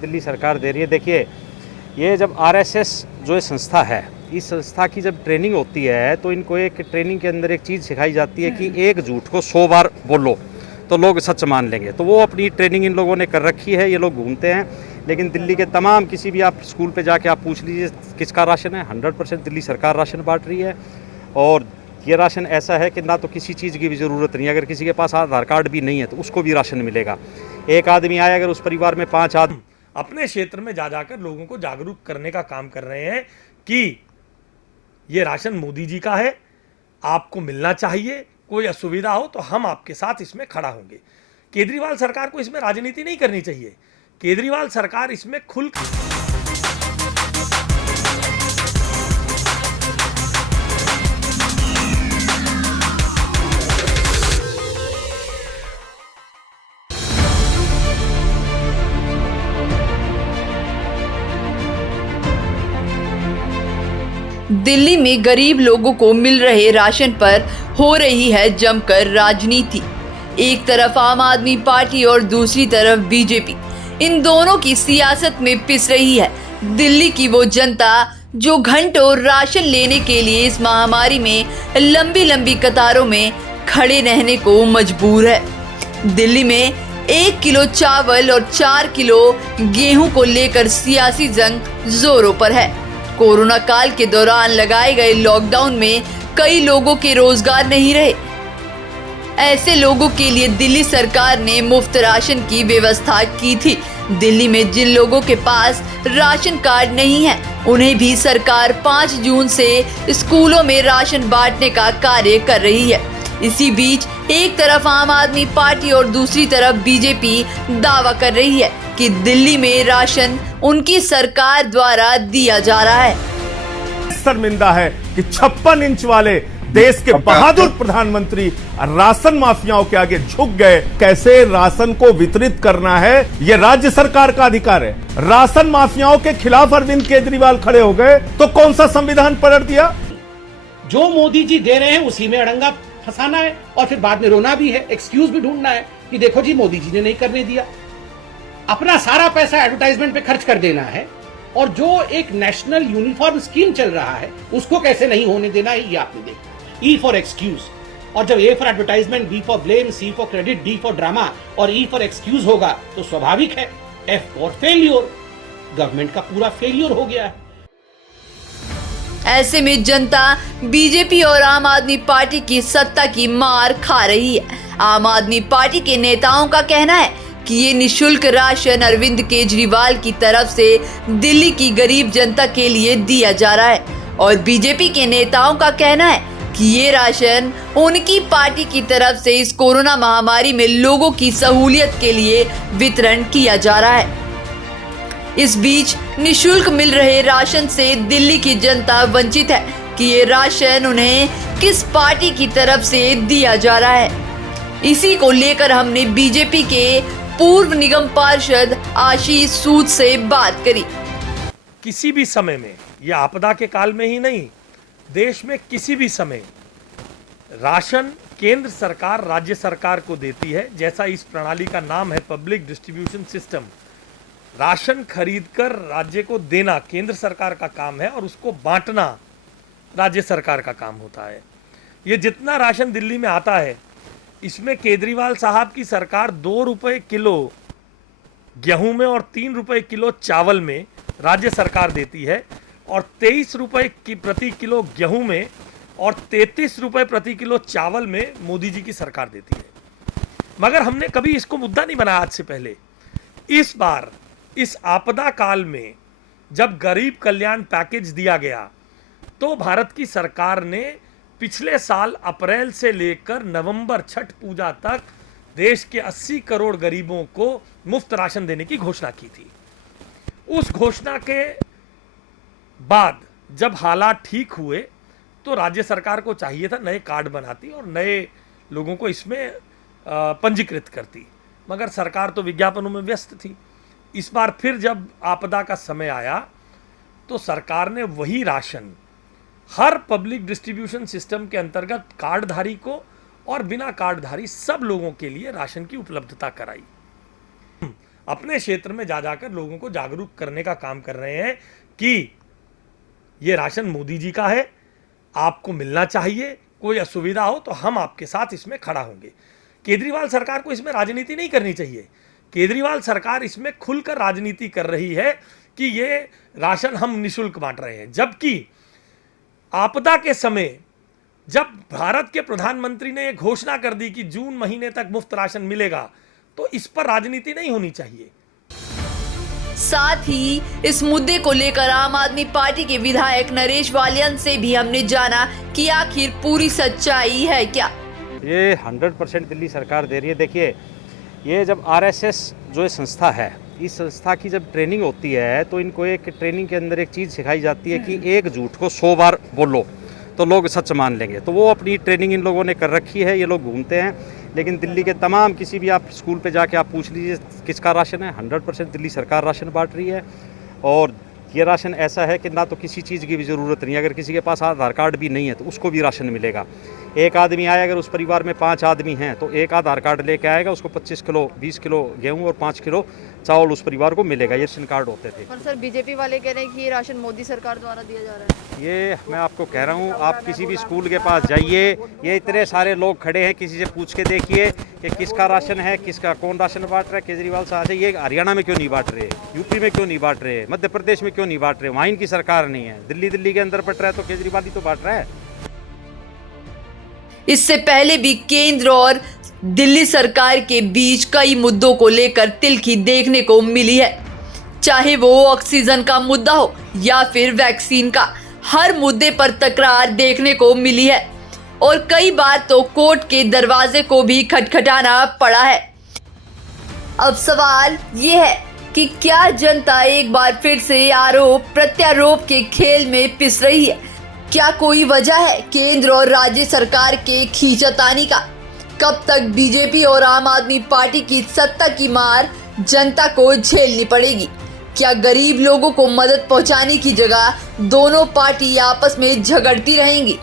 दिल्ली सरकार दे रही है। देखिए, ये जब आरएसएस जो ये संस्था है, इस संस्था की जब ट्रेनिंग होती है तो इनको एक ट्रेनिंग के अंदर एक चीज़ सिखाई जाती है कि एक झूठ को 100 बार बोलो तो लोग सच मान लेंगे। तो वो अपनी ट्रेनिंग इन लोगों ने कर रखी है, ये लोग घूमते हैं। लेकिन दिल्ली के तमाम किसी भी आप स्कूल पे जाके आप पूछ लीजिए किसका राशन है, 100% दिल्ली सरकार राशन बांट रही है। और ये राशन ऐसा है कि ना तो किसी चीज़ की भी ज़रूरत नहीं है, अगर किसी के पास आधार कार्ड भी नहीं है तो उसको भी राशन मिलेगा। एक आदमी आए, अगर उस परिवार में 5 आदमी अपने क्षेत्र में जा जाकर लोगों को जागरूक करने का काम कर रहे हैं कि ये राशन मोदी जी का है, आपको मिलना चाहिए, कोई असुविधा हो तो हम आपके साथ इसमें खड़ा होंगे। केजरीवाल सरकार को इसमें राजनीति नहीं करनी चाहिए। केजरीवाल सरकार इसमें खुल दिल्ली में गरीब लोगों को मिल रहे राशन पर हो रही है जमकर राजनीति। एक तरफ आम आदमी पार्टी और दूसरी तरफ बीजेपी, इन दोनों की सियासत में पिस रही है दिल्ली की वो जनता जो घंटों राशन लेने के लिए इस महामारी में लंबी लंबी कतारों में खड़े रहने को मजबूर है। दिल्ली में 1 किलो चावल और 4 किलो गेहूं को लेकर सियासी जंग जोरों पर है। कोरोना काल के दौरान लगाए गए लॉकडाउन में कई लोगों के रोजगार नहीं रहे। ऐसे लोगों के लिए दिल्ली सरकार ने मुफ्त राशन की व्यवस्था की थी। दिल्ली में जिन लोगों के पास राशन कार्ड नहीं है उन्हें भी सरकार 5 जून से स्कूलों में राशन बांटने का कार्य कर रही है। इसी बीच एक तरफ आम आदमी पार्टी और दूसरी तरफ बीजेपी दावा कर रही है कि दिल्ली में राशन उनकी सरकार द्वारा दिया जा रहा है। शर्मिंदा है कि 56 इंच वाले देश के बहादुर प्रधानमंत्री राशन माफियाओं के आगे झुक गए। कैसे राशन को वितरित करना है यह राज्य सरकार का अधिकार है। राशन माफियाओं के खिलाफ अरविंद केजरीवाल खड़े हो गए तो कौन सा संविधान पलट दिया? जो मोदी जी दे रहे हैं उसी में अड़ंगा फंसाना है और फिर बाद में रोना भी है, एक्सक्यूज भी ढूंढना है कि देखो जी मोदी जी ने नहीं करने दिया। अपना सारा पैसा एडवर्टाइजमेंट पे खर्च कर देना है और जो एक नेशनल यूनिफॉर्म स्कीम चल रहा है उसको कैसे नहीं होने देना है, ये आपने देखा। ई फॉर एक्सक्यूज, और जब A for advertisement, B for blame, C for credit, D for drama और ई फॉर एक्सक्यूज होगा तो स्वाभाविक है एफ फॉर फेल्योर, गवर्नमेंट का पूरा फेल्योर हो गया है। ऐसे में जनता बीजेपी और आम आदमी पार्टी की सत्ता की मार खा रही है। आम आदमी पार्टी के नेताओं का कहना है कि ये निशुल्क राशन अरविंद केजरीवाल की तरफ से दिल्ली की गरीब जनता के लिए दिया जा रहा है और बीजेपी के नेताओं का कहना है कि ये राशन उनकी पार्टी की तरफ से इस कोरोना महामारी में लोगों की सहूलियत के लिए वितरण किया जा रहा है। इस बीच निशुल्क मिल रहे राशन से दिल्ली की जनता वंचित है कि ये राशन उन्हें किस पार्टी की तरफ से दिया जा रहा है। इसी को लेकर हमने बीजेपी के पूर्व निगम पार्षद आशीष सूद से बात करी। किसी भी समय में, यह आपदा के काल में ही नहीं, देश में किसी भी समय राशन केंद्र सरकार राज्य सरकार को देती है। जैसा इस प्रणाली का नाम है पब्लिक डिस्ट्रीब्यूशन सिस्टम। राशन खरीदकर राज्य को देना केंद्र सरकार का काम है और उसको बांटना राज्य सरकार का काम होता है। ये जितना राशन दिल्ली में आता है इसमें केजरीवाल साहब की सरकार 2 रुपए किलो गेहूं में और 3 रुपए किलो चावल में राज्य सरकार देती है और 23 रुपए की प्रति किलो गेहूं में और 33 रुपए प्रति किलो चावल में मोदी जी की सरकार देती है। मगर हमने कभी इसको मुद्दा नहीं बनाया आज से पहले। इस बार इस आपदा काल में जब गरीब कल्याण पैकेज दिया गया तो भारत की सरकार ने पिछले साल अप्रैल से लेकर नवंबर छठ पूजा तक देश के 80 करोड़ गरीबों को मुफ्त राशन देने की घोषणा की थी। उस घोषणा के बाद जब हालात ठीक हुए तो राज्य सरकार को चाहिए था नए कार्ड बनाती और नए लोगों को इसमें पंजीकृत करती, मगर सरकार तो विज्ञापनों में व्यस्त थी। इस बार फिर जब आपदा का समय आया तो सरकार ने वही राशन हर पब्लिक डिस्ट्रीब्यूशन सिस्टम के अंतर्गत कार्डधारी को और बिना कार्डधारी सब लोगों के लिए राशन की उपलब्धता कराई। अपने क्षेत्र में जा जाकर लोगों को जागरूक करने का काम कर रहे हैं कि ये राशन मोदी जी का है, आपको मिलना चाहिए, कोई असुविधा हो तो हम आपके साथ इसमें खड़ा होंगे। केजरीवाल सरकार को इसमें राजनीति नहीं करनी चाहिए। केजरीवाल सरकार इसमें खुलकर राजनीति कर रही है कि ये राशन हम निशुल्क बांट रहे हैं, जबकि आपदा के समय जब भारत के प्रधानमंत्री ने एक घोषणा कर दी कि जून महीने तक मुफ्त राशन मिलेगा, तो इस पर राजनीति नहीं होनी चाहिए। साथ ही इस मुद्दे को लेकर आम आदमी पार्टी के विधायक नरेश वालियन से भी हमने जाना कि आखिर पूरी सच्चाई है क्या। ये 100% दिल्ली सरकार दे रही है। देखिए, ये जब आरएसएस जो संस्था है, इस संस्था की जब ट्रेनिंग होती है तो इनको एक ट्रेनिंग के अंदर एक चीज़ सिखाई जाती है कि एक झूठ को 100 बार बोलो तो लोग सच मान लेंगे। तो वो अपनी ट्रेनिंग इन लोगों ने कर रखी है। ये लोग घूमते हैं, लेकिन दिल्ली के तमाम किसी भी आप स्कूल पे जाके आप पूछ लीजिए किसका राशन है, 100% दिल्ली सरकार राशन बांट रही है। और ये राशन ऐसा है कि ना तो किसी चीज़ की भी ज़रूरत नहीं है। अगर किसी के पास आधार कार्ड भी नहीं है तो उसको भी राशन मिलेगा। एक आदमी आए, अगर उस परिवार में 5 आदमी हैं तो एक आधार कार्ड लेके आएगा, उसको 25 किलो 20 किलो गेहूँ और 5 किलो चावल उस परिवार को मिलेगा। ये राशन कार्ड होते थे। पर सर बीजेपी वाले कह रहे हैं कि ये राशन मोदी सरकार द्वारा दिया जा रहा है। ये मैं आपको कह रहा हूँ, आप किसी भी स्कूल के पास जाइए, ये इतने सारे लोग खड़े हैं, किसी से पूछ के देखिए कि किसका राशन है, किसका कौन राशन बांट रहा है। केजरीवाल साहब से ये हरियाणा में क्यों नहीं बांट रहे, यूपी में क्यों नहीं बांट रहे, मध्य प्रदेश में क्यों नहीं बांट रहे, वहाँ इनकी सरकार नहीं है। दिल्ली के अंदर बट रहा है तो केजरीवाल ही तो बांट रहा है। इससे पहले भी केंद्र और दिल्ली सरकार के बीच कई मुद्दों को लेकर तिल्की देखने को मिली है, चाहे वो ऑक्सीजन का मुद्दा हो या फिर वैक्सीन का। हर मुद्दे पर तकरार देखने को मिली है और कई बार तो कोर्ट के दरवाजे को भी खटखटाना पड़ा है। अब सवाल ये है कि क्या जनता एक बार फिर से आरोप प्रत्यारोप के खेल में पिस रही है? क्या कोई वजह है केंद्र और राज्य सरकार के खींचातानी का? कब तक बीजेपी और आम आदमी पार्टी की सत्ता की मार जनता को झेलनी पड़ेगी? क्या गरीब लोगों को मदद पहुंचाने की जगह दोनों पार्टी आपस में झगड़ती रहेंगी?